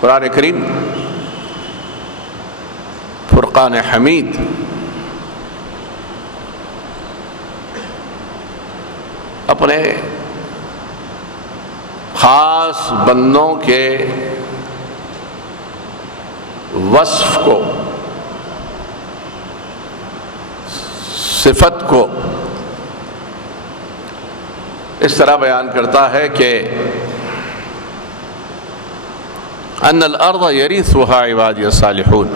قرآن کریم فرقان حمید اپنے خاص بندوں کے وصف کو، صفت کو اس طرح بیان کرتا ہے کہ ان الارض یرثها عبادی الصالحون،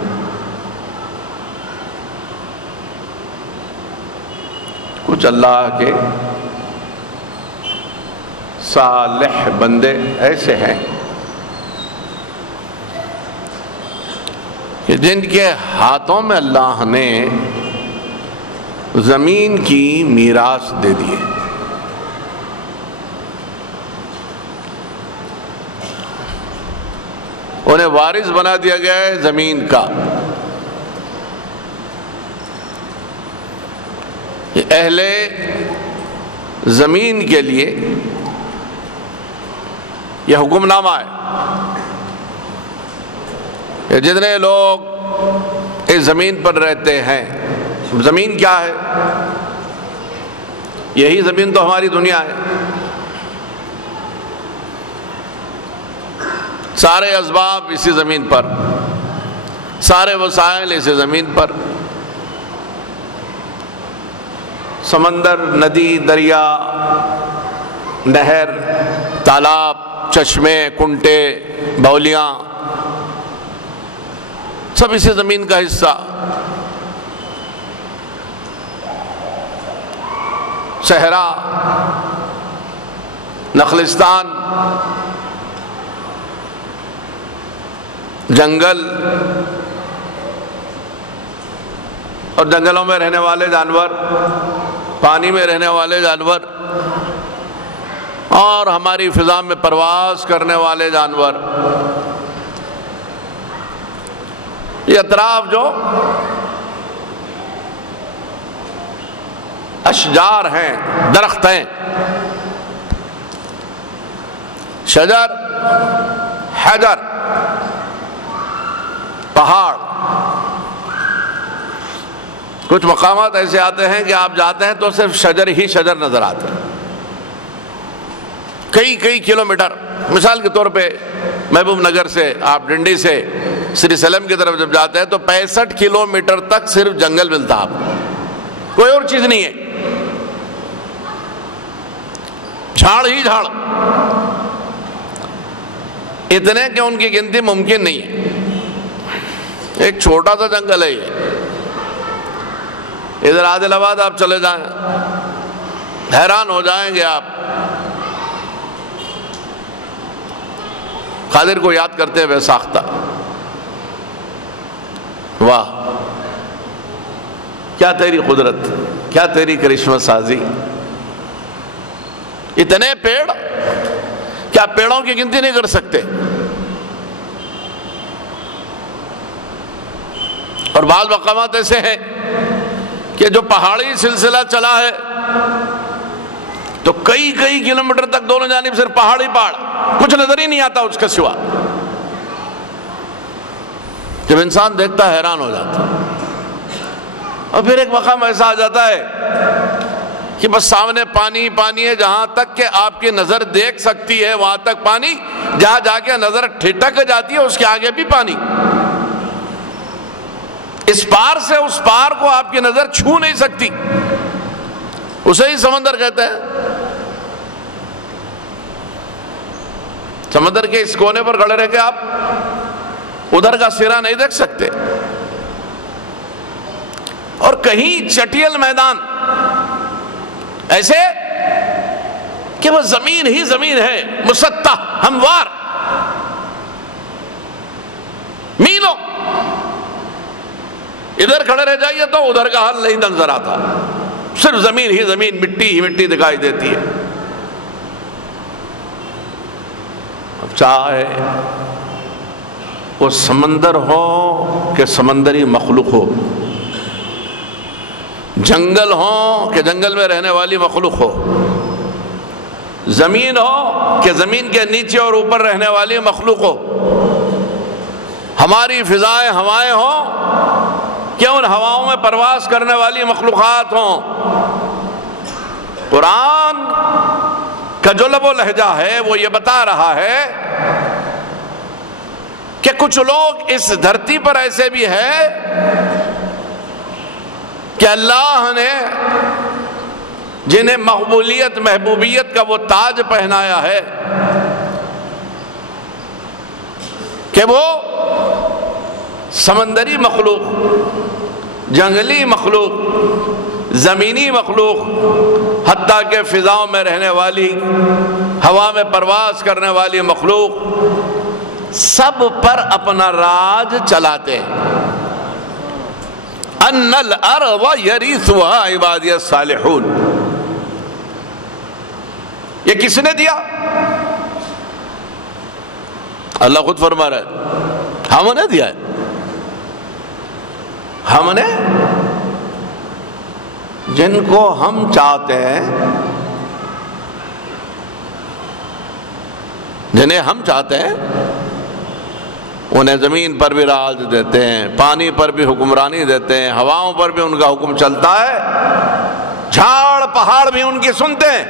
کچھ اللہ کے صالح بندے ایسے ہیں کہ جن کے ہاتھوں میں اللہ نے زمین کی میراث دے دی ہے۔ انہیں وارث بنا دیا گیا ہے زمین کا۔ اہل زمین کے لیے یہ حکم نامہ ہے کہ جتنے لوگ اس زمین پر رہتے ہیں، زمین کیا ہے؟ یہی زمین تو ہماری دنیا ہے، سارے اسباب اسی زمین پر، سارے وسائل اسی زمین پر، سمندر، ندی، دریا، نہر، تالاب، چشمے، کنٹے، باولیاں، سب اسی زمین کا حصہ۔ صحرا، نخلستان، جنگل اور جنگلوں میں رہنے والے جانور، پانی میں رہنے والے جانور اور ہماری فضا میں پرواز کرنے والے جانور، یہ اطراف جو اشجار ہیں، درخت ہیں، شجر، حجر، پہاڑ، کچھ مقامات ایسے آتے ہیں کہ آپ جاتے ہیں تو صرف شجر ہی شجر نظر آتے ہیں، کئی کلومیٹر۔ مثال کے طور پہ محبوب نگر سے، آپ ڈنڈی سے سری سلم کی طرف جب جاتے ہیں تو 65 کلومیٹر تک صرف جنگل ملتا آپ کو، کوئی اور چیز نہیں ہے، جھاڑ ہی جھاڑ، اتنے کہ ان کی گنتی ممکن نہیں ہے۔ ایک چھوٹا سا جنگل ہے یہ۔ ادھر عادل آباد آپ چلے جائیں، حیران ہو جائیں گے آپ، قادر کو یاد کرتے ہوئے ساختہ، واہ کیا تیری قدرت، کیا تیری کرشمہ سازی، اتنے پیڑ، کیا پیڑوں کی گنتی نہیں کر سکتے؟ اور بعض مقامات ایسے ہیں کہ جو پہاڑی سلسلہ چلا ہے تو کئی کلومیٹر تک دونوں جانب صرف پہاڑی پہاڑ، کچھ نظر ہی نہیں آتا اس کے سوا۔ جب انسان دیکھتا ہے حیران ہو جاتا ہے۔ اور پھر ایک مقام ایسا آ جاتا ہے کہ بس سامنے پانی پانی ہے، جہاں تک کہ آپ کی نظر دیکھ سکتی ہے وہاں تک پانی، جہاں جا کے نظر ٹھٹک جاتی ہے اس کے آگے بھی پانی، اس پار سے اس پار کو آپ کی نظر چھو نہیں سکتی، اسے ہی سمندر کہتے ہیں۔ سمندر کے اس کونے پر کھڑے رہ کے آپ ادھر کا سرا نہیں دیکھ سکتے، اور کہیں چٹیل میدان ایسے کہ وہ زمین ہی زمین ہے، مسطح، ہموار، میلوں، ادھر کھڑے رہ جائیے تو ادھر کا حال نہیں نظر آتا، صرف زمین ہی زمین، مٹی ہی مٹی دکھائی دیتی ہے۔ اب چاہے وہ سمندر ہو کہ سمندری مخلوق ہو، جنگل ہو کہ جنگل میں رہنے والی مخلوق ہو، زمین ہو کہ زمین کے نیچے اور اوپر رہنے والی مخلوق ہو، ہماری فضائیں ہوائیں ہوں کہ ان ہواؤں میں پرواز کرنے والی مخلوقات ہوں۔ قرآن کا جو لب و لہجہ ہے وہ یہ بتا رہا ہے کہ کچھ لوگ اس دھرتی پر ایسے بھی ہیں کہ اللہ نے جنہیں مقبولیت محبوبیت کا وہ تاج پہنایا ہے کہ وہ سمندری مخلوق، جنگلی مخلوق، زمینی مخلوق، حتیٰ کہ فضاؤں میں رہنے والی، ہوا میں پرواز کرنے والی مخلوق، سب پر اپنا راج چلاتے ہیں۔ ان الارض یرثها عبادی الصالحون، یہ کس نے دیا؟ اللہ خود فرما رہا ہے ہم نے دیا ہے، ہم نے جن کو ہم چاہتے ہیں، جنہیں ہم چاہتے ہیں انہیں زمین پر بھی راج دیتے ہیں، پانی پر بھی حکمرانی دیتے ہیں، ہواؤں پر بھی ان کا حکم چلتا ہے، جھاڑ پہاڑ بھی ان کی سنتے ہیں۔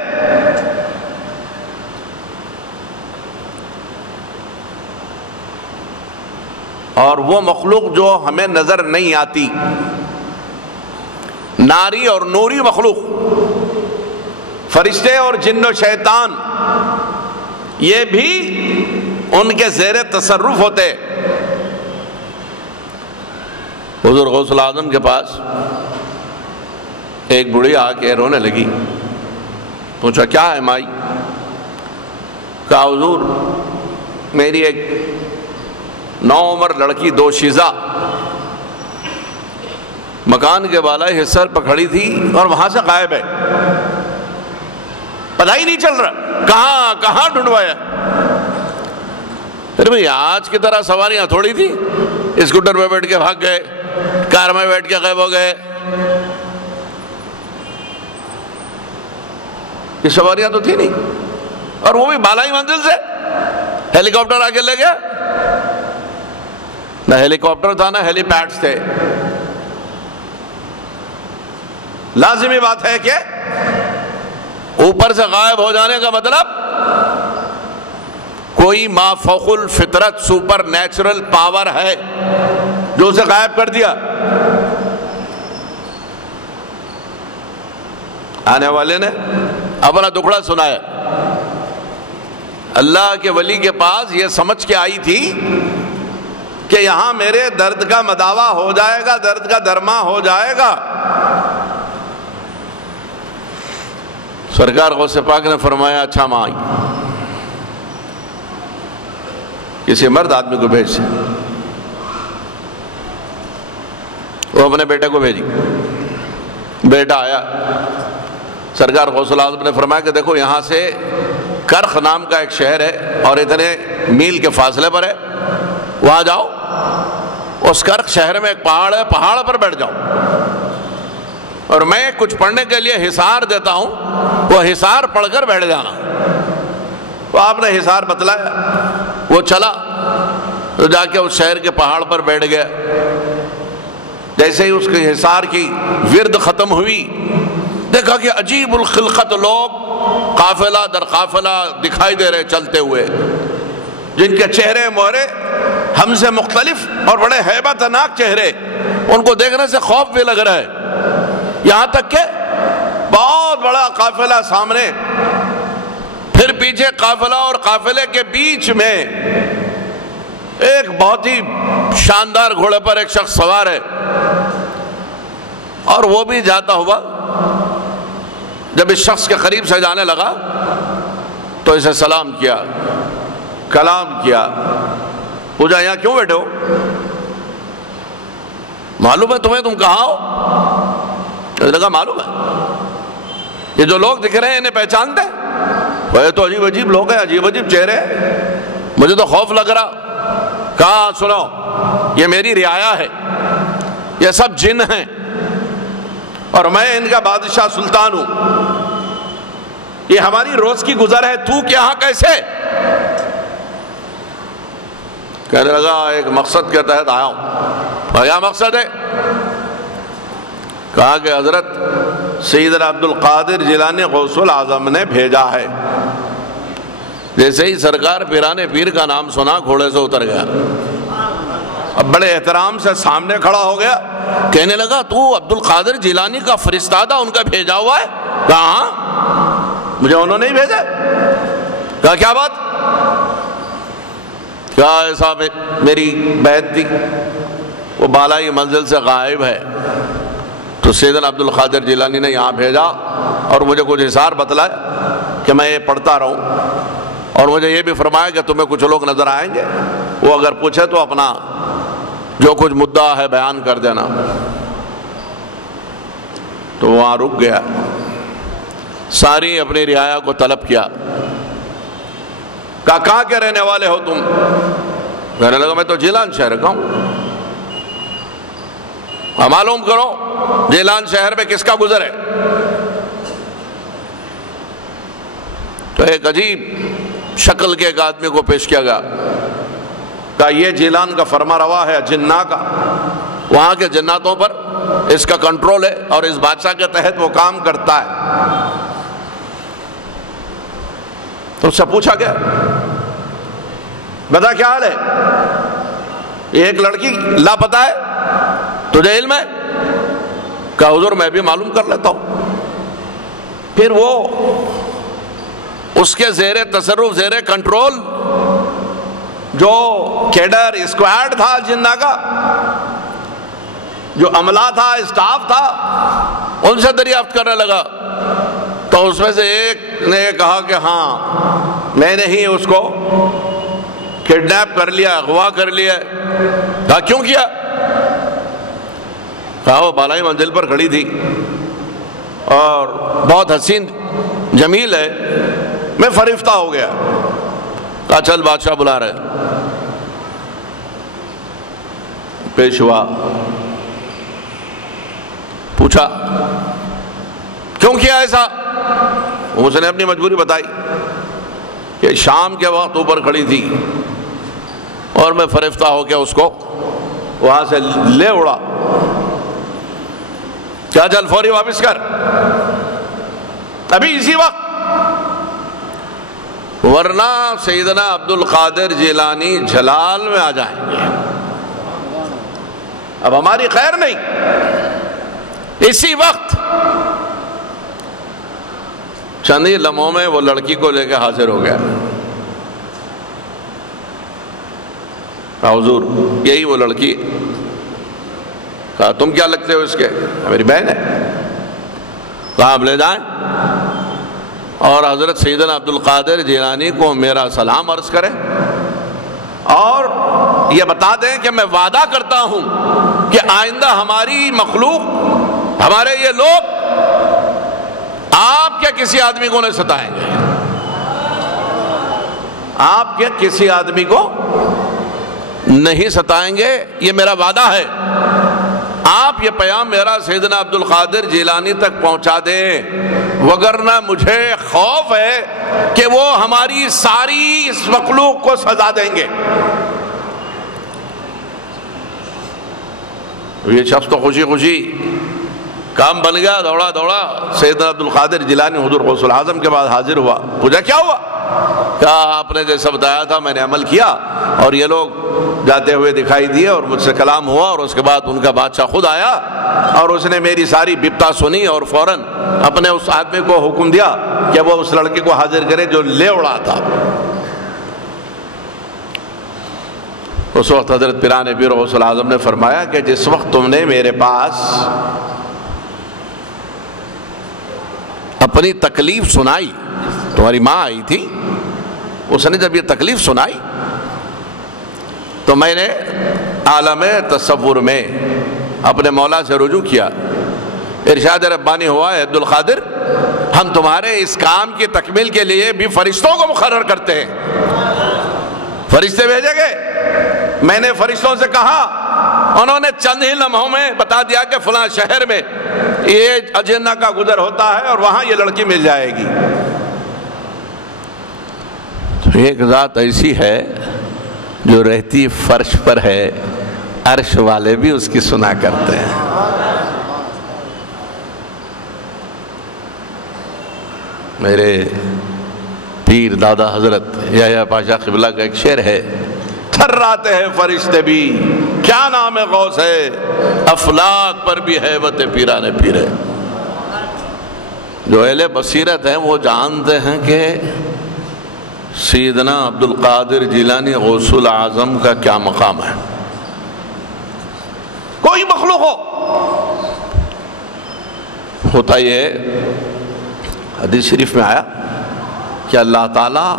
اور وہ مخلوق جو ہمیں نظر نہیں آتی، ناری اور نوری مخلوق، فرشتے اور جن و شیطان، یہ بھی ان کے زیر تصرف ہوتے۔ حضور غوث العظم کے پاس ایک بڑھی آ کے رونے لگی، پوچھا کیا ہے مائی؟ کہا حضور میری ایک نوعمر لڑکی دوشیزہ مکان کے بالائی حصے پر کھڑی تھی اور وہاں سے غائب ہے، پتہ ہی نہیں چل رہا کہاں ڈھونڈوایا۔ پھر بھئی آج کی طرح سواریاں تھوڑی تھی، اسکوٹر پہ بیٹھ کے بھاگ گئے، کار میں بیٹھ کے غائب ہو گئے، یہ سواریاں تو تھی نہیں، اور وہ بھی بالائی منزل سے ہیلی کاپٹر آگے لے گیا، نہ ہیلی کاپٹر تھا نہ ہیلی پیڈز تھے۔ لازمی بات ہے کہ اوپر سے غائب ہو جانے کا مطلب کوئی ما فوق الفطرت سپر نیچرل پاور ہے جو اسے غائب کر دیا۔ آنے والے نے اپنا دکھڑا سنایا، اللہ کے ولی کے پاس یہ سمجھ کے آئی تھی کہ یہاں میرے درد کا مداوا ہو جائے گا، درد کا درما ہو جائے گا۔ سرکار غوث پاک نے فرمایا اچھا ماں کسی مرد آدمی کو بھیج سے، وہ اپنے بیٹے کو بھیجی، بیٹا آیا، سرکار غوث العظم نے فرمایا کہ دیکھو یہاں سے کرخ نام کا ایک شہر ہے اور اتنے میل کے فاصلے پر ہے، وہاں جاؤ، اس کرخ شہر میں ایک پہاڑ ہے، پہاڑ پر بیٹھ جاؤ اور میں کچھ پڑھنے کے لیے حصار دیتا ہوں، وہ حصار پڑھ کر بیٹھ جانا۔ تو آپ نے حصار بتلایا، وہ چلا تو جا کے اس شہر کے پہاڑ پر بیٹھ گیا۔ جیسے ہی اس کے حصار کی ورد ختم ہوئی، دیکھا کہ عجیب الخلقت لوگ قافلہ در قافلہ دکھائی دے رہے چلتے ہوئے، جن کے چہرے مہرے ہم سے مختلف اور بڑے ہیبت ناک چہرے، ان کو دیکھنے سے خوف بھی لگ رہا ہے۔ یہاں تک کہ بہت بڑا قافلہ سامنے، پھر پیچھے قافلہ اور قافلے کے بیچ میں ایک بہت ہی شاندار گھوڑے پر ایک شخص سوار ہے، اور وہ بھی جاتا ہوا جب اس شخص کے قریب سے جانے لگا تو اسے سلام کیا، کلام کیا، پوچھا یہاں کیوں بیٹھے ہو؟ معلوم ہے تمہیں تم کہاں ہو؟ اس نے کہا معلوم ہے، یہ جو لوگ دکھ رہے ہیں انہیں پہچانتے ہیں؟ وہ تو عجیب عجیب لوگ ہیں، عجیب عجیب چہرے ہیں، مجھے تو خوف لگ رہا۔ کہا سنو یہ میری رعایا ہے، یہ سب جن ہیں اور میں ان کا بادشاہ سلطان ہوں، یہ ہماری روز کی گزر ہے، تو کہ یہاں کیسے؟ کہنے لگا ایک مقصد کے تحت آیا ہوں۔ کیا مقصد ہے؟ کہا کہ حضرت سیدنا عبد القادر جیلانی غوث الاعظم نے بھیجا ہے۔ جیسے ہی سرکار پیرانے پیر کا نام سنا گھوڑے سے اتر گیا، اب بڑے احترام سے سامنے کھڑا ہو گیا، کہنے لگا تو عبد القادر جیلانی کا فرستادہ ان کا بھیجا ہوا ہے؟ کہا مجھے انہوں نے ہی بھیجا۔ کہا کیا بات؟ کہا ایسا میری بیعت تھی، وہ بالائی منزل سے غائب ہے، تو سیدنا عبد القادر جیلانی نے یہاں بھیجا اور مجھے کچھ اظہار بتلایا کہ میں یہ پڑھتا رہوں، اور مجھے یہ بھی فرمایا کہ تمہیں کچھ لوگ نظر آئیں گے، وہ اگر پوچھے تو اپنا جو کچھ مدعا ہے بیان کر دینا۔ تو وہاں رک گیا، ساری اپنی رعایا کو طلب کیا، کہاں کے رہنے والے ہو تم؟ کہنے لگا میں تو جیلان شہر کا ہوں۔ معلوم کرو جیلان شہر میں کس کا گزر ہے؟ تو ایک عجیب شکل کے ایک آدمی کو پیش کیا گیا، کہا یہ جیلان کا فرما روا ہے جنہ کا، وہاں کے جناتوں پر اس کا کنٹرول ہے اور اس بادشاہ کے تحت وہ کام کرتا ہے۔ تو اس سے پوچھا گیا بتا کیا حال ہے؟ یہ ایک لڑکی لاپتہ ہے، تجھے علم ہے؟ کہا حضور میں بھی معلوم کر لیتا ہوں۔ پھر وہ اس کے زیر تصرف زیر کنٹرول جو کیڈر اسکواڈ تھا جنہ کا، جو عملہ تھا اسٹاف تھا، ان سے دریافت کرنے لگا، تو اس میں سے ایک نے کہا کہ ہاں میں نے ہی اس کو کڈنیپ کر لیا، اغوا کر لیا۔ کہا کیوں کیا؟ کہا وہ بالائی منزل پر کھڑی تھی اور بہت حسین جمیل ہے، میں فریفتہ ہو گیا۔ کہا چل بادشاہ بلا رہے۔ پیش ہوا، پوچھا کیوں کیا ایسا؟ اس نے اپنی مجبوری بتائی کہ شام کے وقت اوپر کھڑی تھی اور میں فریفتہ ہو کے اس کو وہاں سے لے اڑا۔ کیا چل فوری واپس کر، ابھی اسی وقت، ورنہ سیدنا عبد القادر جیلانی جلال میں آ جائیں گے، اب ہماری خیر نہیں۔ اسی وقت چند ہی لمحوں میں وہ لڑکی کو لے کے حاضر ہو گیا۔ حضور یہی وہ لڑکی۔ کہا تم کیا لگتے ہو اس کے؟ میری بہن ہے۔ کہا آپ لے جائیں اور حضرت سیدنا عبد القادر جیلانی کو میرا سلام عرض کریں اور یہ بتا دیں کہ میں وعدہ کرتا ہوں کہ آئندہ ہماری مخلوق، ہمارے یہ لوگ آپ کے کسی آدمی کو نہیں ستائیں گے، آپ کے کسی آدمی کو نہیں ستائیں گے، یہ میرا وعدہ ہے۔ آپ یہ پیام میرا سیدنا عبد القادر جیلانی تک پہنچا دیں، وگرنہ مجھے خوف ہے کہ وہ ہماری ساری اس مخلوق کو سزا دیں گے۔ یہ شخص تو خوشی خوشی کام بن گیا، دوڑا دوڑا سیدنا عبد القادر جیلانی حضور غوث الاعظم کے بعد حاضر ہوا۔ پوچھا کیا ہوا؟ کہا آپ نے جیسا بتایا تھا میں نے عمل کیا، اور یہ لوگ جاتے ہوئے دکھائی دیے اور مجھ سے کلام ہوا، اور اس کے بعد ان کا بادشاہ خود آیا اور اس نے میری ساری بپتا سنی اور فوراً اپنے اس آدمی کو حکم دیا کہ وہ اس لڑکے کو حاضر کرے جو لے اڑا تھا۔ اس وقت حضرت پیران پیر غوث الاعظم نے فرمایا کہ جس وقت تم نے میرے پاس اپنی تکلیف سنائی، تمہاری ماں آئی تھی، اس نے جب یہ تکلیف سنائی تو میں نے عالم تصور میں اپنے مولا سے رجوع کیا۔ ارشاد ربانی ہوا ہے عبد القادر ہم تمہارے اس کام کی تکمیل کے لیے بھی فرشتوں کو مقرر کرتے ہیں، فرشتے بھیجے گئے۔ میں نے فرشتوں سے کہا، انہوں نے چند ہی لمحوں میں بتا دیا کہ فلاں شہر میں یہ اجنہ کا گزر ہوتا ہے اور وہاں یہ لڑکی مل جائے گی۔ تو ایک ذات ایسی ہے جو رہتی فرش پر ہے عرش والے بھی اس کی سنا کرتے ہیں۔ میرے پیر دادا حضرت یحییٰ پاشا قبلہ کا ایک شعر ہے، تھراتے ہیں فرشتے بھی، کیا نام غوث ہے، افلاک پر بھی ہیبت پیران پیر ہے۔ جو اہل بصیرت ہیں وہ جانتے ہیں کہ سیدنا عبد القادر جیلانی غوث العظم کا کیا مقام ہے۔ کوئی مخلوق ہوتا یہ حدیث شریف میں آیا کہ اللہ تعالیٰ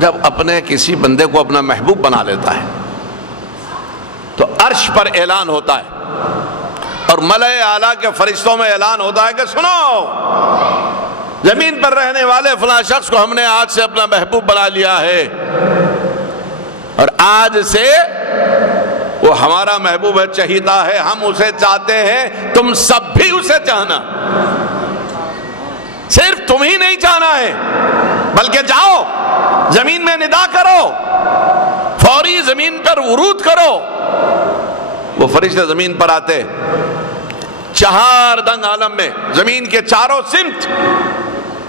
جب اپنے کسی بندے کو اپنا محبوب بنا لیتا ہے تو عرش پر اعلان ہوتا ہے اور ملائے اعلیٰ کے فرشتوں میں اعلان ہوتا ہے کہ سنو، زمین پر رہنے والے فلاں شخص کو ہم نے آج سے اپنا محبوب بنا لیا ہے، اور آج سے وہ ہمارا محبوب ہے، چہیتا ہے، ہم اسے چاہتے ہیں، تم سب بھی اسے چاہنا، صرف تم ہی نہیں چاہنا ہے بلکہ جاؤ زمین میں ندا کرو، فوری زمین پر ورود کرو۔ وہ فرشتے زمین پر آتے، چہار دنگ عالم میں زمین کے چاروں سمت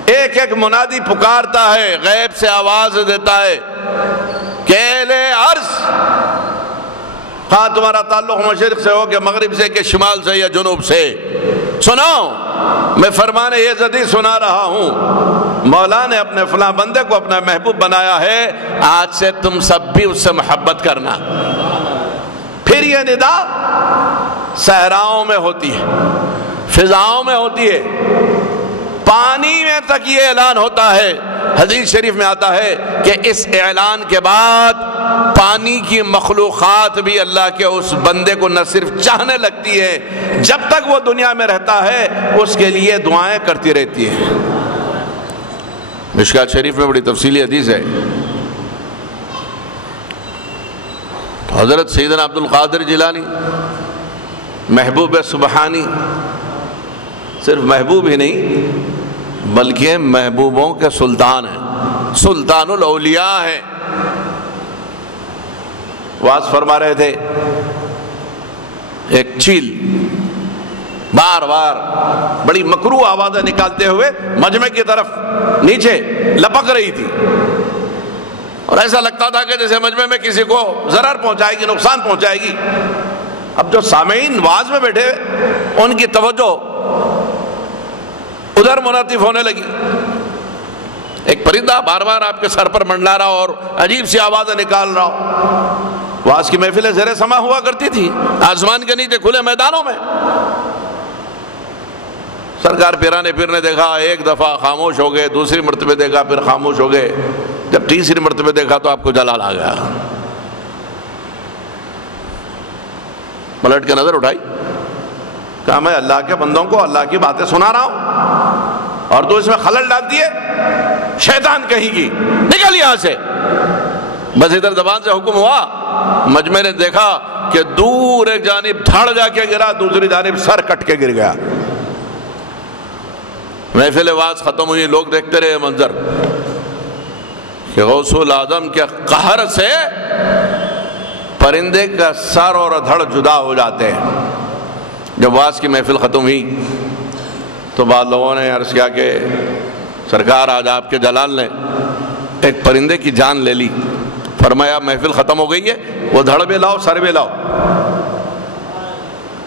ایک ایک منادی پکارتا ہے، غیب سے آواز دیتا ہے کہ اہل عرض، خواہ تمہارا تعلق مشرق سے ہو کہ مغرب سے کہ شمال سے یا جنوب سے، سنو میں فرمان یزدی سنا رہا ہوں، مولا نے اپنے فلاں بندے کو اپنا محبوب بنایا ہے، آج سے تم سب بھی اس سے محبت کرنا۔ پھر یہ ندا صحراؤں میں ہوتی ہے، فضاؤں میں ہوتی ہے، پانی میں تک یہ اعلان ہوتا ہے۔ حدیث شریف میں آتا ہے کہ اس اعلان کے بعد پانی کی مخلوقات بھی اللہ کے اس بندے کو نہ صرف چاہنے لگتی ہے، جب تک وہ دنیا میں رہتا ہے اس کے لیے دعائیں کرتی رہتی ہیں۔ مشکات شریف میں بڑی تفصیلی حدیث ہے، حضرت سیدنا عبد القادر جیلانی محبوب سبحانی، صرف محبوب ہی نہیں بلکہ محبوبوں کے سلطان ہیں، سلطان الاولیاء ہیں۔ واز فرما رہے تھے، ایک چیل بار بار بڑی مکروہ آوازیں نکالتے ہوئے مجمع کی طرف نیچے لپک رہی تھی، اور ایسا لگتا تھا کہ جیسے مجمع میں کسی کو ضرر پہنچائے گی، نقصان پہنچائے گی۔ اب جو سامعین واز میں بیٹھے ان کی توجہ ادھر منعطف ہونے لگی، ایک پرندہ بار بار آپ کے سر پر منڈلا رہا اور عجیب سی آوازیں نکال رہا ہو۔ واز کی محفلیں زیر سما ہوا کرتی تھی آسمان کے نیچے کھلے میدانوں میں۔ سرکار پیرانے پیر نے دیکھا، ایک دفعہ خاموش ہو گئے، دوسری مرتبہ دیکھا پھر خاموش ہو گئے، جب تیسری مرتبہ دیکھا تو آپ کو جلال آ گیا۔ پلٹ کے نظر اٹھائی، کہا میں اللہ کے بندوں کو اللہ کی باتیں سنا رہا ہوں اور تو اس میں خلل ڈال دیے، شیطان کہیں کی، نکل یہاں سے۔ بس ادھر زبان سے حکم ہوا، مجمع نے دیکھا کہ دور ایک جانب دھڑ جا کے گرا، دوسری جانب سر کٹ کے گر گیا۔ محفل واز ختم ہوئی، لوگ دیکھتے رہے منظر کہ غوث الاعظم کے قہر سے پرندے کا سر اور دھڑ جدا ہو جاتے ہیں۔ جب واز کی محفل ختم ہوئی تو بعض لوگوں نے عرض کیا کہ سرکار آج آپ کے جلال نے ایک پرندے کی جان لے لی۔ فرمایا محفل ختم ہو گئی ہے، وہ دھڑ بھی لاؤ سر بھی لاؤ۔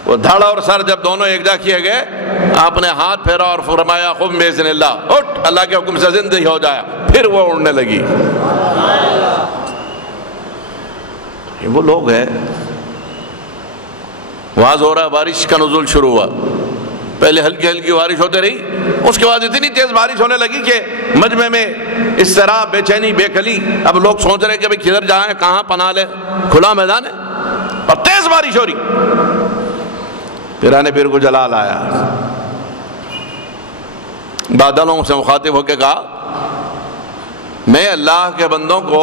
وہ دھڑ اور سر جب دونوں یکجا کیے گئے، آپ نے ہاتھ پھیرا اور فرمایا قم باذن اللہ، اٹھ، اللہ کے حکم سے زندگی ہو جایا۔ پھر وہ اڑنے لگی۔ وہ لوگ ہیں، واز ہو رہا ہے، بارش کا نزول شروع ہوا، پہلے ہلکی ہلکی بارش ہوتے رہی، اس کے بعد اتنی تیز بارش ہونے لگی کہ مجمع میں اس طرح بے چینی بے کلی، اب لوگ سوچ رہے کہ بھئی کدھر جائیں، کہاں پناہ لیں، کھلا میدان ہے اور تیز بارش ہو رہی۔ پیرانے پیر کو جلال آیا، بادلوں سے مخاطب ہو کے کہا میں اللہ کے بندوں کو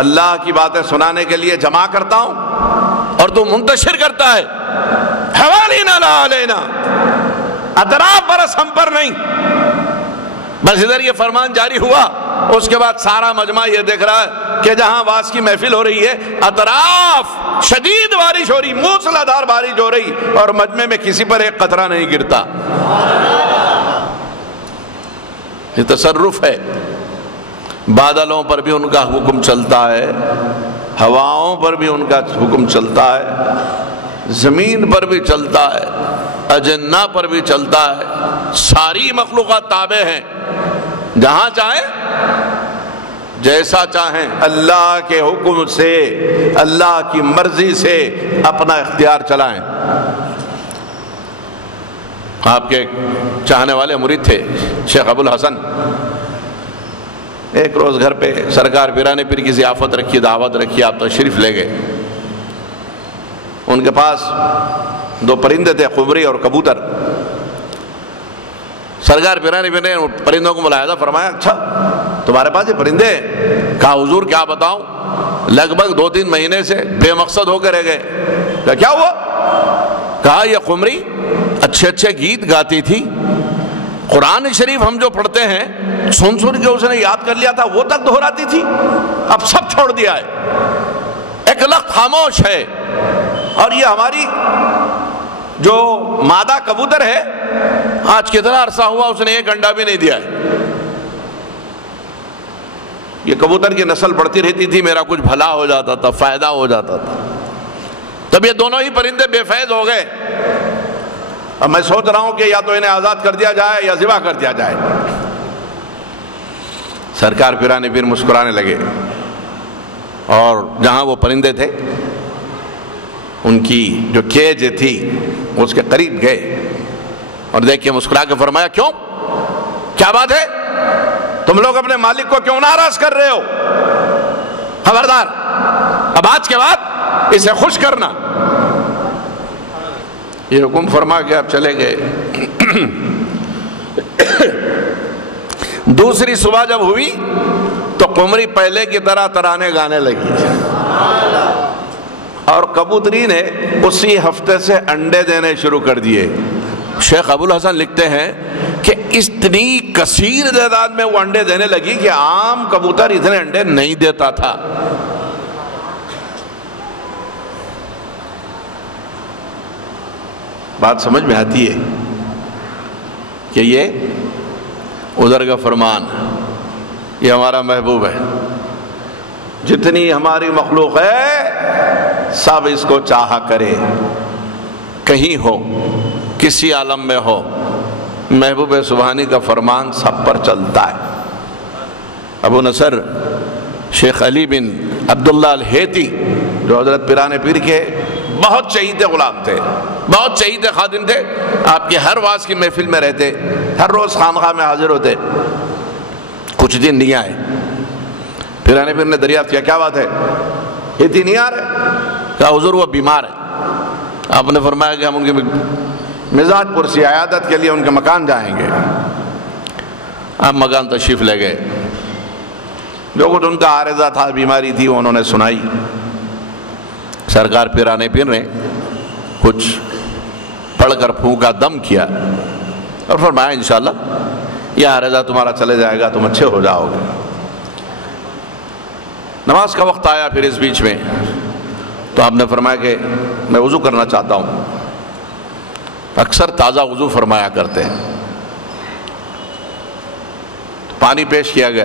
اللہ کی باتیں سنانے کے لیے جمع کرتا ہوں اور تو منتشر کرتا ہے، حوالینا لا علینا، اطراف برس ہم پر نہیں۔ بس ادھر یہ فرمان جاری ہوا، اس کے بعد سارا مجمع یہ دیکھ رہا ہے کہ جہاں واز کی محفل ہو رہی ہے اطراف شدید بارش ہو رہی، موسلادھار بارش ہو رہی، اور مجمع میں کسی پر ایک قطرہ نہیں گرتا. یہ تصرف ہے. بادلوں پر بھی ان کا حکم چلتا ہے، ہواؤں پر بھی ان کا حکم چلتا ہے، زمین پر بھی چلتا ہے، اجنہ پر بھی چلتا ہے. ساری مخلوقات تابع ہیں، جہاں چاہیں جیسا چاہیں اللہ کے حکم سے، اللہ کی مرضی سے اپنا اختیار چلائیں. آپ کے چاہنے والے مرید تھے شیخ ابو الحسن. ایک روز گھر پہ سرکار پیرانے پیر کی ضیافت رکھی، دعوت رکھی، آپ تشریف لے گئے. ان کے پاس دو پرندے تھے، قمری اور کبوتر. سرکار پیرانے پیر نے پرندوں کو ملاحظہ فرمایا، اچھا تمہارے پاس یہ پرندے ہیں؟ کہا حضور کیا بتاؤں، لگ بھگ 2-3 مہینے سے بے مقصد ہو کے رہ گئے. کیا ہوا؟ کہا یہ قمری اچھے اچھے گیت گاتی تھی، قرآن شریف ہم جو پڑھتے ہیں سن سن کے اس نے یاد کر لیا تھا، وہ تک دہراتی تھی، اب سب چھوڑ دیا ہے، ایک لخت خاموش ہے. اور یہ ہماری جو مادہ کبوتر ہے، آج کتنا عرصہ ہوا اس نے ایک انڈا بھی نہیں دیا ہے. یہ کبوتر کی نسل بڑھتی رہتی تھی، میرا کچھ بھلا ہو جاتا تھا، فائدہ ہو جاتا تھا. تب یہ دونوں ہی پرندے بے فیض ہو گئے. اب میں سوچ رہا ہوں کہ یا تو انہیں آزاد کر دیا جائے یا ذبح کر دیا جائے. سرکار پیرانے پیر مسکرانے لگے، اور جہاں وہ پرندے تھے ان کی جو کیج تھی اس کے قریب گئے اور دیکھ کے مسکرا کے فرمایا، کیوں، کیا بات ہے، تم لوگ اپنے مالک کو کیوں ناراض کر رہے ہو؟ خبردار، اب آج کے بعد اسے خوش کرنا. یہ حکم فرما کے آپ چلے گئے. دوسری صبح جب ہوئی تو قمری پہلے کی طرح ترانے گانے لگی، اور کبوتری نے اسی ہفتے سے انڈے دینے شروع کر دیے. شیخ ابو الحسن لکھتے ہیں کہ اتنی کثیر تعداد میں وہ انڈے دینے لگی کہ عام کبوتر اتنے انڈے نہیں دیتا تھا. بات سمجھ میں آتی ہے کہ یہ ادھر کا فرمان، یہ ہمارا محبوب ہے. جتنی ہماری مخلوق ہے سب اس کو چاہا کرے، کہیں ہو، کسی عالم میں ہو، محبوب سبحانی کا فرمان سب پر چلتا ہے. ابو نصر شیخ علی بن عبداللہ الہیتی جو حضرت پیرانے پیر کے بہت چہیتے غلام تھے، بہت چہیتے خادم تھے، آپ کی ہر واز کی محفل میں رہتے، ہر روز خانقاہ میں حاضر ہوتے. کچھ دن نہیں آئے. پیرانے پیر نے دریافت کیا، کیا بات ہے، ہیتی نہیں آ رہے؟ کہا حضور وہ بیمار ہے. آپ نے فرمایا کہ ہم ان کے مزاج پرسی عیادت کے لیے ان کے مکان جائیں گے. آپ مکان تشریف لے گئے. جو کچھ ان کا عارضہ تھا، بیماری تھی، انہوں نے سنائی. سرکار پیرانے پیر نے کچھ پڑھ کر پھونکا، دم کیا اور فرمایا انشاءاللہ یہ عارضہ تمہارا چلے جائے گا، تم اچھے ہو جاؤ گے. نماز کا وقت آیا پھر اس بیچ میں، تو آپ نے فرمایا کہ میں وضو کرنا چاہتا ہوں. اکثر تازہ وضو فرمایا کرتے ہیں. پانی پیش کیا گیا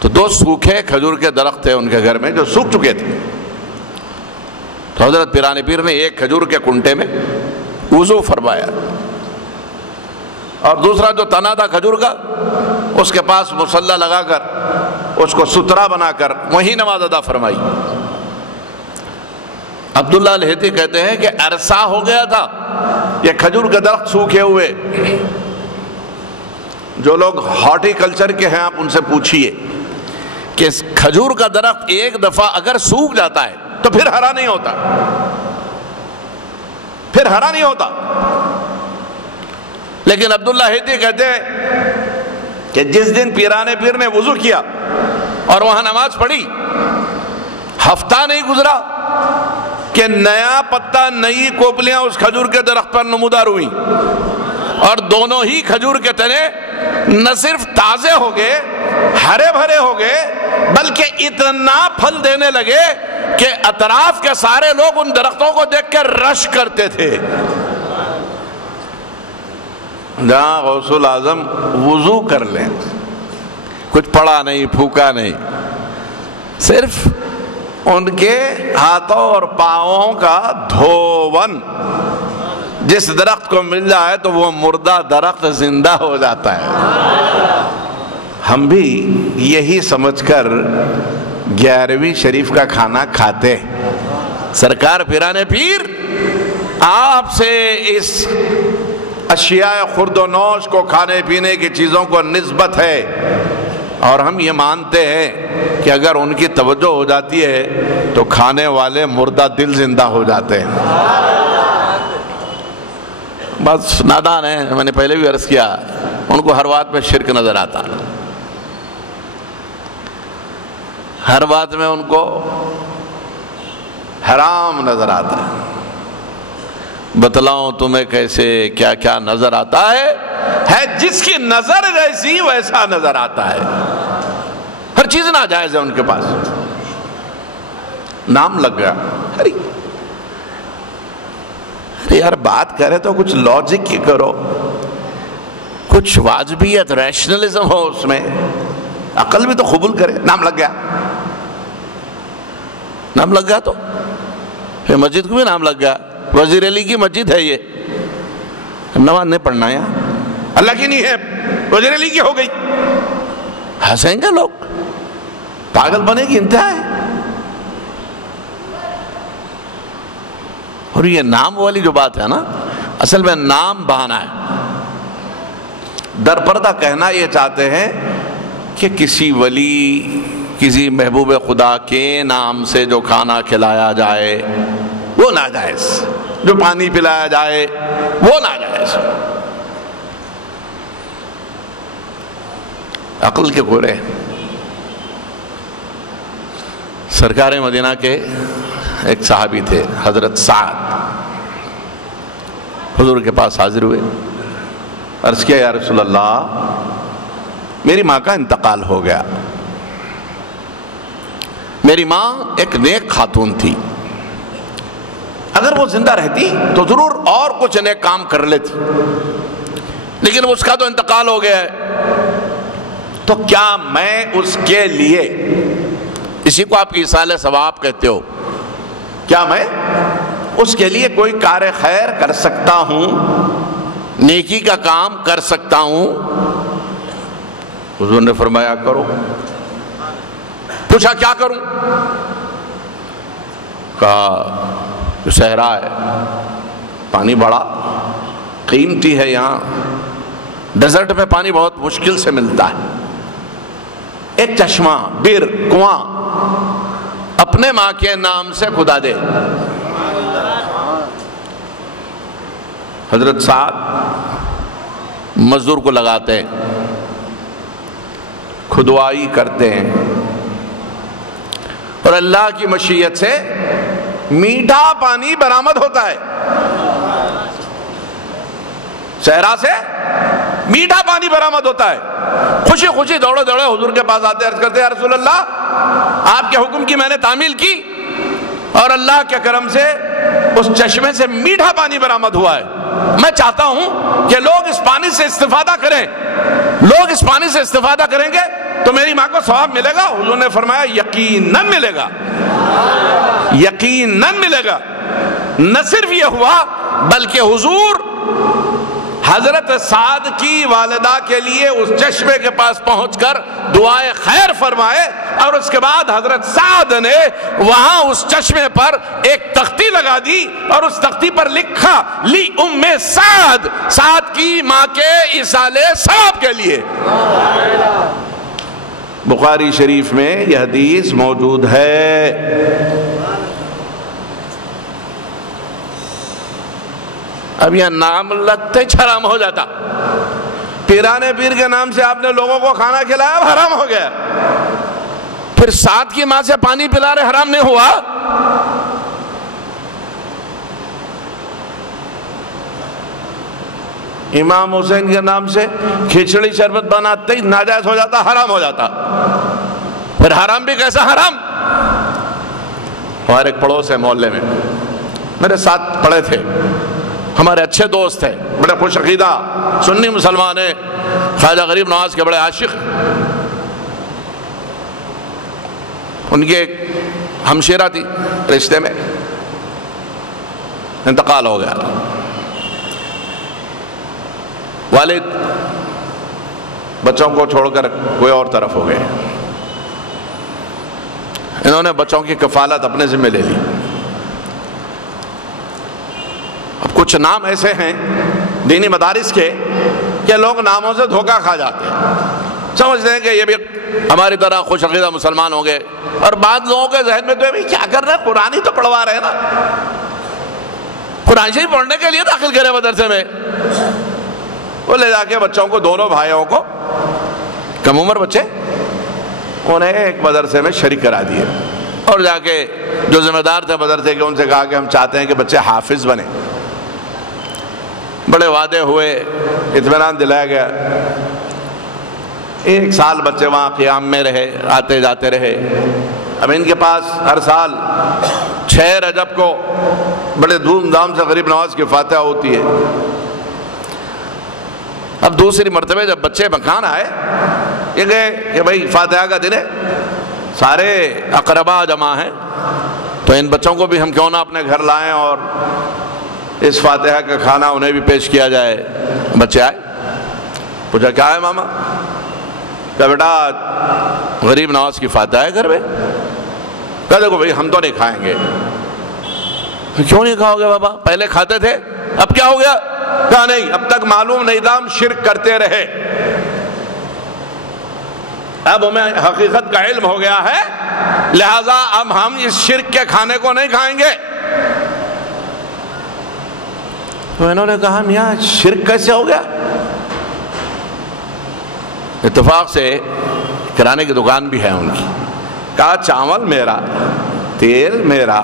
تو 2 سوکھے کھجور کے درخت تھے ان کے گھر میں جو سوکھ چکے تھے. تو حضرت پیرانے پیر نے ایک کھجور کے کنٹے میں وضو فرمایا، اور دوسرا جو تنا تھا کھجور کا اس کے پاس مصلی لگا کر اس کو سترا بنا کر وہیں نماز ادا فرمائی. عبداللہ الہیتی کہتے ہیں کہ عرصہ ہو گیا تھا یہ کھجور کے درخت سوکھے ہوئے. جو لوگ ہارٹی کلچر کے ہیں آپ ان سے پوچھئے کہ کھجور کا درخت ایک دفعہ اگر سوکھ جاتا ہے تو پھر ہرا نہیں ہوتا، پھر ہرا نہیں ہوتا. لیکن عبداللہ الہیتی کہتے ہیں کہ جس دن پیرانے پیر نے وضو کیا اور وہاں نماز پڑھی، ہفتہ نہیں گزرا کہ نیا پتا، نئی کوپلیاں اس کھجور کے درخت پر نمودار ہوئی، اور دونوں ہی کھجور کے تنے نہ صرف تازے ہو گئے، ہرے بھرے ہو گئے، بلکہ اتنا پھل دینے لگے کہ اطراف کے سارے لوگ ان درختوں کو دیکھ کر رش کرتے تھے۔ جہاں غوث الاعظم وضو کر لیں، کچھ پڑا نہیں، پھوکا نہیں، صرف ان کے ہاتھوں اور پاؤں کا دھون جس درخت کو مل جائے تو وہ مردہ درخت زندہ ہو جاتا ہے۔ ہم بھی یہی سمجھ کر 11ویں شریف کا کھانا کھاتے۔ سرکار پیران پیر آپ سے اس اشیاء خرد و نوش کو، کھانے پینے کی چیزوں کو نسبت ہے، اور ہم یہ مانتے ہیں کہ اگر ان کی توجہ ہو جاتی ہے تو کھانے والے مردہ دل زندہ ہو جاتے ہیں۔ بس نادان ہیں، میں نے پہلے بھی عرض کیا، ان کو ہر بات میں شرک نظر آتا، ہر بات میں ان کو حرام نظر آتا ہے۔ بتلاؤں تمہیں کیسے کیا کیا نظر آتا ہے جس کی نظر جیسی ویسا نظر آتا ہے، ہر چیز ناجائز ہے ان کے پاس۔ نام لگ گیا، ارے یار بات کرے تو کچھ لاجک کی کرو، کچھ واجبیت، ریشنلزم ہو اس میں، عقل بھی تو قبول کرے۔ نام لگ گیا، نام لگ گیا تو پھر مسجد کو بھی نام لگ گیا، وزیر علی کی مسجد ہے یہ، نماز نہیں پڑھنا ہے، اللہ کی نہیں ہے، وزیر علی کی ہو گئی، ہنسیں گے لوگ، پاگل بنے کی انتہا ہے۔ اور یہ نام والی جو بات ہے نا، اصل میں نام بہانہ ہے۔ درپردہ کہنا یہ چاہتے ہیں کہ کسی ولی، کسی محبوب خدا کے نام سے جو کھانا کھلایا جائے وہ ناجائز، جو پانی پلایا جائے وہ ناجائز۔ عقل کے گورے سرکار مدینہ کے ایک صحابی تھے، حضرت سعد، حضور کے پاس حاضر ہوئے، عرض کیا یا رسول اللہ میری ماں کا انتقال ہو گیا، میری ماں ایک نیک خاتون تھی، اگر وہ زندہ رہتی تو ضرور اور کچھ نیک کام کر لیتی، لیکن اس کا تو انتقال ہو گیا ہے، تو کیا میں اس کے لیے، اسی کو آپ کی ایصال ثواب کہتے ہو، کیا میں اس کے لیے کوئی کار خیر کر سکتا ہوں، نیکی کا کام کر سکتا ہوں؟ حضور نے فرمایا کرو۔ پوچھا کیا کروں؟ کہا جو صحرا ہے، پانی بڑا قیمتی ہے، یہاں ڈیزرٹ میں پانی بہت مشکل سے ملتا ہے، ایک چشمہ، بیر، کنواں اپنے ماں کے نام سے کھدا دے۔ حضرت سعد مزدور کو لگاتے ہیں، کھدوائی کرتے ہیں، اور اللہ کی مشیت سے میٹھا پانی برآمد ہوتا ہے، صحرا سے میٹھا پانی برآمد ہوتا ہے۔ خوشی خوشی دوڑے دوڑے حضور کے پاس آتے، عرض کرتے یا رسول اللہ آپ کے حکم کی میں نے تعمیل کی، اور اللہ کے کرم سے اس چشمے سے میٹھا پانی برآمد ہوا ہے، میں چاہتا ہوں کہ لوگ اس پانی سے استفادہ کریں، لوگ اس پانی سے استفادہ کریں گے تو میری ماں کو ثواب ملے گا؟ حضور نے فرمایا یقیناً ملے گا، یقیناً ملے گا۔ نہ صرف یہ ہوا بلکہ حضور حضرت سعد کی والدہ کے لیے اس چشمے کے پاس پہنچ کر دعائے خیر فرمائے، اور اس کے بعد حضرت سعد نے وہاں اس چشمے پر ایک تختی لگا دی، اور اس تختی پر لکھا لی ام سعد، سعد کی ماں کے ایصال ثواب کے لیے۔ بخاری شریف میں یہ حدیث موجود ہے۔ اب یہ نام لگتے حرام ہو جاتا، پیران پیر کے نام سے آپ نے لوگوں کو کھانا کھلایا، اب حرام ہو گیا، پھر سعد کی ماں سے پانی پلا رہے، حرام نہیں ہوا؟ امام حسین کے نام سے کھچڑی شربت بناتے ہی ناجائز ہو جاتا، حرام ہو جاتا۔ پھر حرام بھی کیسا حرام؟ ہمارے ایک پڑوس ہے محلے میں، میرے ساتھ پڑھے تھے، ہمارے اچھے دوست تھے، بڑے خوش عقیدہ سنی مسلمان ہیں، خواجہ غریب نواز کے بڑے عاشق۔ ان کی ایک ہمشیرہ تھی رشتے میں، انتقال ہو گیا، والد بچوں کو چھوڑ کر کوئی اور طرف ہو گئے، انہوں نے بچوں کی کفالت اپنے ذمہ لے لی۔ اب کچھ نام ایسے ہیں دینی مدارس کے کہ لوگ ناموں سے دھوکہ کھا جاتے ہیں، سمجھتے ہیں کہ یہ بھی ہماری طرح خوش عقیدہ مسلمان ہوں گے، اور بعض لوگوں کے ذہن میں تو یہ بھی کیا کر رہے ہیں، قرآن ہی تو پڑھوا رہے ہیں نا، قرآن شریف پڑھنے کے لیے داخل کرے مدرسے میں۔ وہ لے جا کے بچوں کو، دونوں بھائیوں کو، کم عمر بچے، انہیں ایک مدرسے میں شریک کرا دیے، اور جا کے جو ذمہ دار تھے مدرسے کے ان سے کہا کہ ہم چاہتے ہیں کہ بچے حافظ بنے۔ بڑے وعدے ہوئے، اطمینان دلایا گیا، 1 سال بچے وہاں قیام میں رہے، آتے جاتے رہے۔ اب ان کے پاس ہر سال 6 رجب کو بڑے دھوم دھام سے غریب نواز کی فاتحہ ہوتی ہے۔ اب دوسری مرتبہ جب بچے مکان آئے، یہ گئے کہ بھائی فاتحہ کا دن ہے، سارے اقربا جمع ہیں، تو ان بچوں کو بھی ہم کیوں نہ اپنے گھر لائیں اور اس فاتحہ کا کھانا انہیں بھی پیش کیا جائے۔ بچے آئے، پوچھا کیا ہے ماما؟ کہا بیٹا غریب نواز کی فاتحہ ہے گھر میں۔ کہا دیکھو بھائی ہم تو نہیں کھائیں گے۔ کیوں نہیں کھاؤ گے بابا؟ پہلے کھاتے تھے، اب کیا ہو گیا؟ کہا نہیں، اب تک معلوم نہیں تھا، ہم شرک کرتے رہے، اب ہمیں حقیقت کا علم ہو گیا ہے، لہذا اب ہم اس شرک کے کھانے کو نہیں کھائیں گے۔ تو انہوں نے کہا میاں شرک کیسے ہو گیا؟ اتفاق سے کرانے کی دکان بھی ہے ان کی۔ کہا چاول میرا، تیل میرا،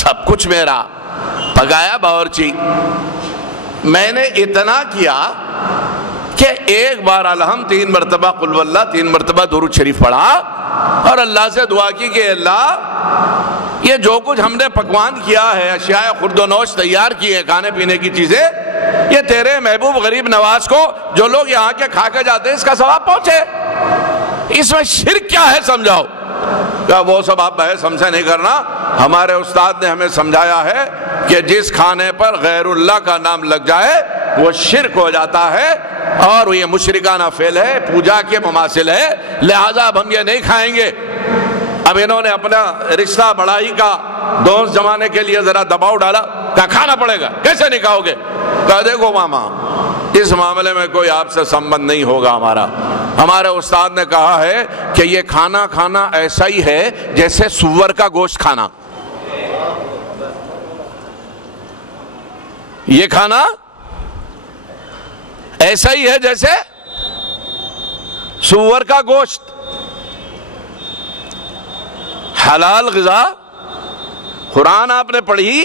سب کچھ میرا، پکایا باورچی، میں نے اتنا کیا کہ ایک بار الحمد 3 مرتبہ قل واللہ، 3 مرتبہ درود شریف پڑھا، اور اللہ سے دعا کی کہ اللہ یہ جو کچھ ہم نے پکوان کیا ہے، اشیاء خرد و نوش تیار کی ہیں، کھانے پینے کی چیزیں، یہ تیرے محبوب غریب نواز کو جو لوگ یہاں کے کھا کے جاتے ہیں اس کا ثواب پہنچے، اس میں شرک کیا ہے سمجھاؤ۔ کہ وہ سب آپ بحث ہم سے نہیں کرنا، ہمارے استاد نے ہمیں سمجھایا ہے کہ جس کھانے پر غیر اللہ کا نام لگ جائے وہ شرک ہو جاتا ہے، اور یہ مشرکانہ فعل ہے، پوجا کے مماثل ہے، لہذا اب ہم یہ نہیں کھائیں گے۔ اب انہوں نے اپنا رشتہ بڑائی کا دوست جمانے کے لیے ذرا دباؤ ڈالا، کہا کھانا پڑے گا، کیسے نہیں کھاؤ گے؟ کہا دیکھو ماما اس معاملے میں کوئی آپ سے سمبند نہیں ہوگا ہمارا، ہمارے استاد نے کہا ہے کہ یہ کھانا کھانا ایسا ہی ہے جیسے سور کا گوشت کھانا، یہ کھانا ایسا ہی ہے جیسے سور کا گوشت، حلال غذا قرآن آپ نے پڑھی،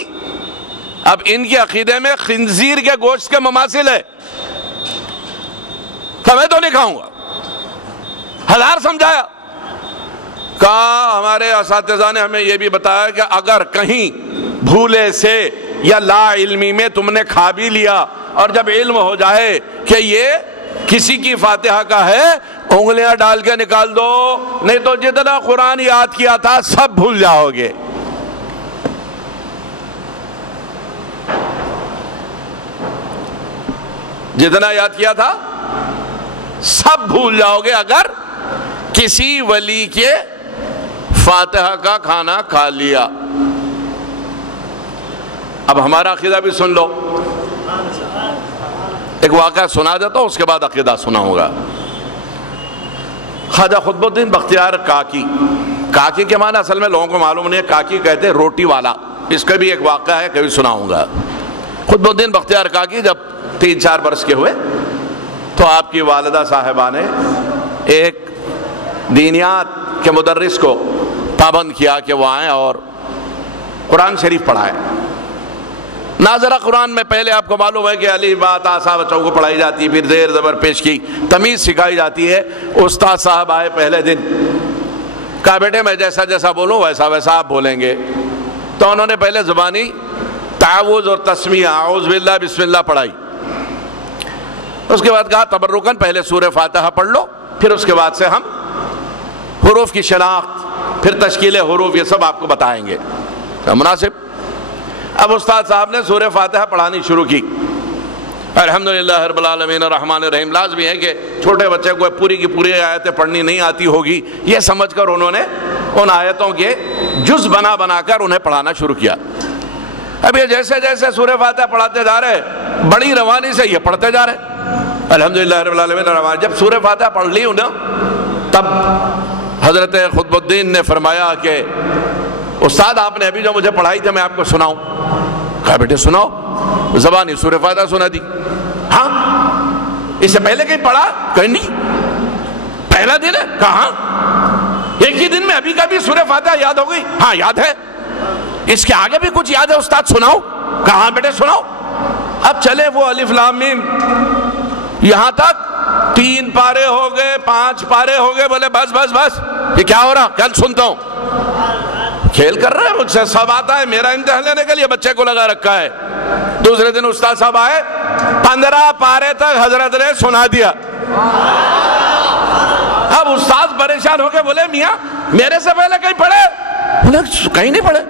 اب ان کے عقیدے میں خنزیر کے گوشت کے مماثل ہے، تو میں تو نہیں کھاؤں گا، حلال سمجھایا۔ کہا ہمارے اساتذہ نے ہمیں یہ بھی بتایا کہ اگر کہیں بھولے سے یا لا علمی میں تم نے کھا بھی لیا، اور جب علم ہو جائے کہ یہ کسی کی فاتحہ کا ہے، انگلیاں ڈال کے نکال دو، نہیں تو جتنا قرآن یاد کیا تھا سب بھول جاؤ گے۔ جتنا یاد کیا تھا سب بھول جاؤ گے اگر کسی ولی کے فاتحہ کا کھانا کھا لیا۔ اب ہمارا عقیدہ بھی سن لو، ایک واقعہ سنا دیتا ہوں، اس کے بعد عقیدہ سناؤں گا۔ خواجہ قطب الدین بختیار کاکی، کاکی کے معنی اصل میں لوگوں کو معلوم نہیں ہے، کاکی کہتے ہیں روٹی والا، اس کا بھی ایک واقعہ ہے، کبھی سناؤں گا۔ قطب الدین بختیار کاکی جب 3-4 برس کے ہوئے تو آپ کی والدہ صاحبہ نے ایک دینیات کے مدرس کو پابند کیا کہ وہ آئیں اور قرآن شریف پڑھائیں۔ ناظرہ قرآن میں پہلے آپ کو معلوم ہے کہ الف با تا سا بچوں کو پڑھائی جاتی ہے، پھر زیر زبر پیش کی تمیز سکھائی جاتی ہے۔ استاد صاحب آئے پہلے دن، کہا بیٹے میں جیسا جیسا بولوں ویسا ویسا آپ بولیں گے، تو انہوں نے پہلے زبانی تعوذ اور تسمیہ اعوذ باللہ بسم اللہ پڑھائی، اس کے بعد کہا تبرکن پہلے سورہ فاتحہ پڑھ لو، پھر اس کے بعد سے ہم حروف کی شناخت، پھر تشکیل حروف، یہ سب آپ کو بتائیں گے۔ مناسب۔ اب استاد صاحب نے سورہ فاتحہ پڑھانی شروع کی، الحمدللہ رب العالمین الرحمن الرحیم۔ لازمی ہے کہ چھوٹے بچے کو پوری کی پوری آیتیں پڑھنی نہیں آتی ہوگی، یہ سمجھ کر انہوں نے ان آیتوں کے جز بنا بنا کر انہیں پڑھانا شروع کیا۔ اب یہ جیسے جیسے سورہ فاتحہ پڑھاتے جا رہے، بڑی روانی سے یہ پڑھتے جا رہے، الحمدللہ رب العالمین الرحمن۔ جب سورہ فاتحہ پڑھ لی انہیں، تب حضرت خطب الدین نے فرمایا کہ استاد آپ نے ابھی جو مجھے پڑھائی تھی میں آپ کو سناؤں؟ کہا بیٹے سناؤ۔ زبانی سورہ فاتحہ سنا دی۔ ہاں اس سے پہلے کہیں پڑھا؟ کہیں نہیں، پہلا دن ہے۔ کہاں؟ ایک ہی دن میں ابھی کا بھی سورہ فاتحہ یاد ہو گئی؟ ہاں یاد ہے۔ اس کے آگے بھی کچھ یاد ہے استاد سناؤ؟ کہاں بیٹے سناؤ۔ اب چلے وہ الف لام میم، یہاں تک 3 پارے ہو گئے، 5 پارے ہو گئے، بولے بس بس بس یہ کیا ہو رہا؟ کل سنتا ہوں۔ کھیل کر رہے ہیں مجھ سے، سب آتا ہے، میرا امتحان لینے کے لیے بچے کو لگا رکھا ہے۔ دوسرے دن استاد صاحب آئے، 15 پارے تک حضرت نے سنا دیا۔ اب استاد پریشان ہو کے بولے میاں میرے سے پہلے کہیں پڑھے؟ بولے کہیں نہیں پڑھے۔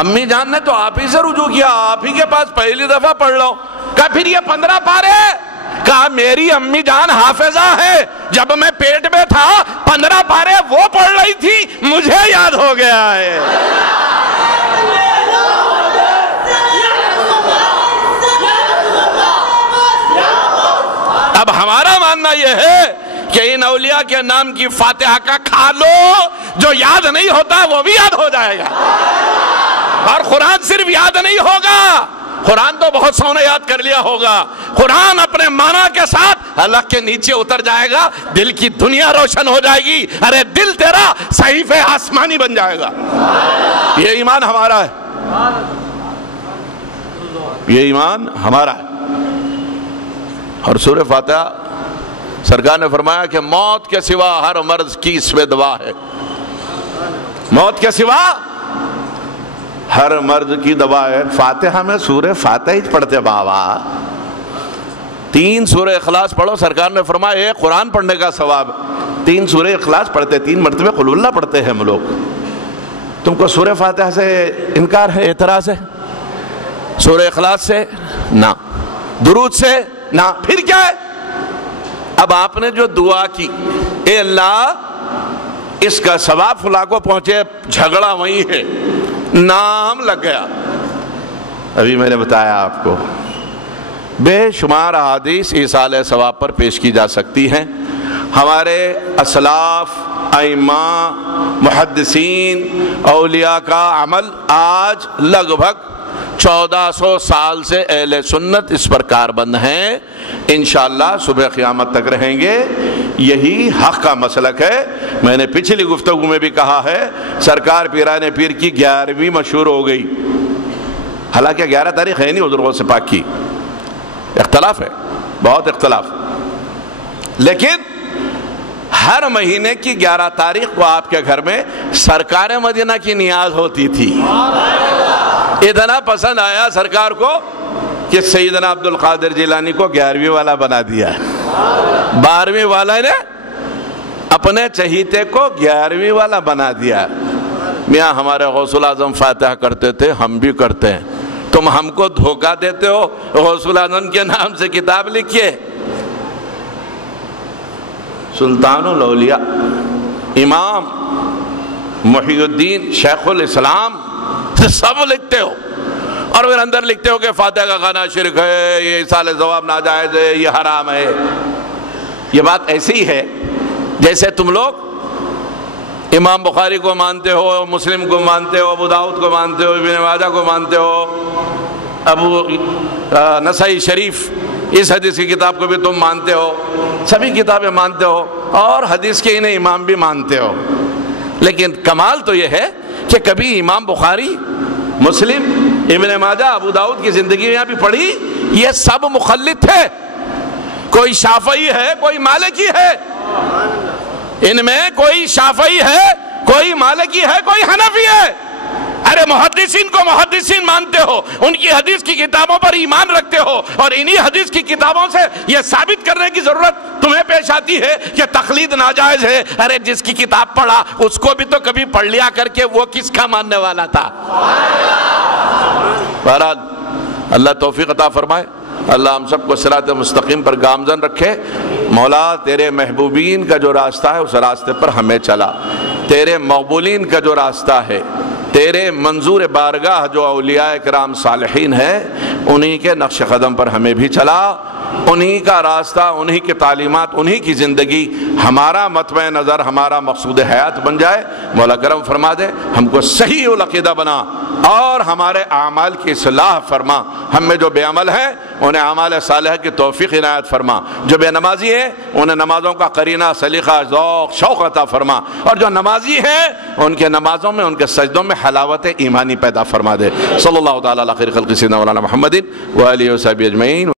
امی جان نے تو آپ ہی سے رجوع کیا، آپ ہی کے پاس پہلی دفعہ پڑھ لو۔ کہا پھر یہ 15 پارے؟ کہا میری امی جان حافظہ ہے، جب میں پیٹ میں تھا 15 پارے وہ پڑھ رہی تھی، مجھے یاد ہو گیا ہے۔ اب ہمارا ماننا یہ ہے کہ ان اولیاء کے نام کی فاتحہ کا کھا لو، جو یاد نہیں ہوتا وہ بھی یاد ہو جائے گا، اور قرآن صرف یاد نہیں ہوگا، قرآن تو بہت سو نے یاد کر لیا ہوگا، قرآن اپنے معنی کے ساتھ اللہ کے نیچے اتر جائے گا، دل کی دنیا روشن ہو جائے گی، ارے دل تیرا صحیفہ آسمانی بن جائے گا۔ یہ ایمان ہمارا ہے، یہ ایمان ہمارا ہے۔ اور سورہ فاتحہ سرکار نے فرمایا کہ موت کے سوا ہر مرض کی اس میں دوا ہے، موت کے سوا ہر مرض کی دوا ہے۔ فاتحہ میں سورہ فاتحہ ہی پڑھتے بابا، 3 سورہ اخلاص پڑھو، سرکار نے فرمایا ایک قرآن پڑھنے کا ثواب، 3 سورہ اخلاص پڑھتے، 3 مرتبہ قل اللہ پڑھتے ہیں ہم لوگ۔ تم کو سورہ فاتحہ سے انکار ہے، اعتراض ہے؟ سورہ اخلاص سے نہ، درود سے نہ، پھر کیا ہے؟ اب آپ نے جو دعا کی، اے اللہ اس کا ثواب فلاں کو پہنچے، جھگڑا وہی ہے، نام لگ گیا۔ ابھی میں نے بتایا آپ کو بے شمار احادیث ایصال ثواب پر پیش کی جا سکتی ہیں۔ ہمارے اسلاف، ائمہ، محدثین، اولیاء کا عمل آج لگ بھگ 1400 سال سے اہل سنت اس پر کاربند ہیں، انشاءاللہ صبح قیامت تک رہیں گے۔ یہی حق کا مسلک ہے۔ میں نے پچھلی گفتگو میں بھی کہا ہے، سرکار پیران پیر کی 11ویں مشہور ہو گئی، حالانکہ 11 تاریخ ہے نہیں حضور غوث پاک کی، اختلاف ہے، بہت اختلاف، لیکن ہر مہینے کی 11 تاریخ کو آپ کے گھر میں سرکار مدینہ کی نیاز ہوتی تھی۔ اتنا پسند آیا سرکار کو کہ سیدنا عبد القادر جیلانی کو 11ویں والا بنا دیا، 12ویں والا نے اپنے چہیتے کو 11ویں والا بنا دیا۔ میاں ہمارے غوث الاعظم فاتحہ کرتے تھے، ہم بھی کرتے ہیں، تم ہم کو دھوکہ دیتے ہو، غوث الاعظم کے نام سے کتاب لکھیے۔ سلطان الاولیاء امام محی الدین شیخ الاسلام سب لکھتے ہو، اور پھر اندر لکھتے ہو کہ فاتحہ کا گانا شرک ہے، یہ ایصال ثواب ناجائز ہے، یہ حرام ہے۔ یہ بات ایسی ہے جیسے تم لوگ امام بخاری کو مانتے ہو، مسلم کو مانتے ہو، ابو داؤد کو مانتے ہو، ابن ماجہ کو مانتے ہو، ابو نسائی شریف اس حدیث کی کتاب کو بھی تم مانتے ہو، سبھی کتابیں مانتے ہو، اور حدیث کے انہیں امام بھی مانتے ہو، لیکن کمال تو یہ ہے کہ کبھی امام بخاری، مسلم ابن ماجہ ابو داؤد کی زندگی میں بھی پڑھی، یہ سب مخلد تھے، کوئی شافعی ہے کوئی مالکی ہے، ان میں کوئی شافعی ہے کوئی مالکی ہے کوئی حنفی ہے۔ ارے محدثین کو محدثین مانتے ہو، ان کی حدیث کی کتابوں پر ایمان رکھتے ہو، اور انہی حدیث کی کتابوں سے یہ ثابت کرنے کی ضرورت تمہیں پیش آتی ہے کہ تقلید ناجائز ہے۔ ارے جس کی کتاب پڑھا اس کو بھی تو کبھی پڑھ لیا کر کے وہ کس کا ماننے والا تھا۔ بہرحال اللہ توفیق عطا فرمائے، اللہ ہم سب کو صراط مستقیم پر گامزن رکھے۔ مولا تیرے محبوبین کا جو راستہ ہے اس راستے پر ہمیں چلا، تیرے مقبولین کا جو راستہ ہے، تیرے منظور بارگاہ جو اولیاء کرام صالحین ہیں، انہی کے نقش قدم پر ہمیں بھی چلا، انہی کا راستہ، انہی کی تعلیمات، انہی کی زندگی ہمارا مطمع نظر، ہمارا مقصود حیات بن جائے۔ مولا کرم فرما دے، ہم کو صحیح العقیدہ بنا اور ہمارے اعمال کی اصلاح فرما۔ ہم میں جو بے عمل ہیں انہیں اعمال صالحہ کی توفیق عنایت فرما، جو بے نمازی ہیں انہیں نمازوں کا قرینہ سلیقہ ذوق شوق عطا فرما، اور جو نمازی ہیں ان کے نمازوں میں ان کے سجدوں میں حلاوت ایمانی پیدا فرما دے۔ صلی اللہ تعالیٰ علی خیر خلق سیدنا مولانا محمد و آلہ و صحبہ اجمعین۔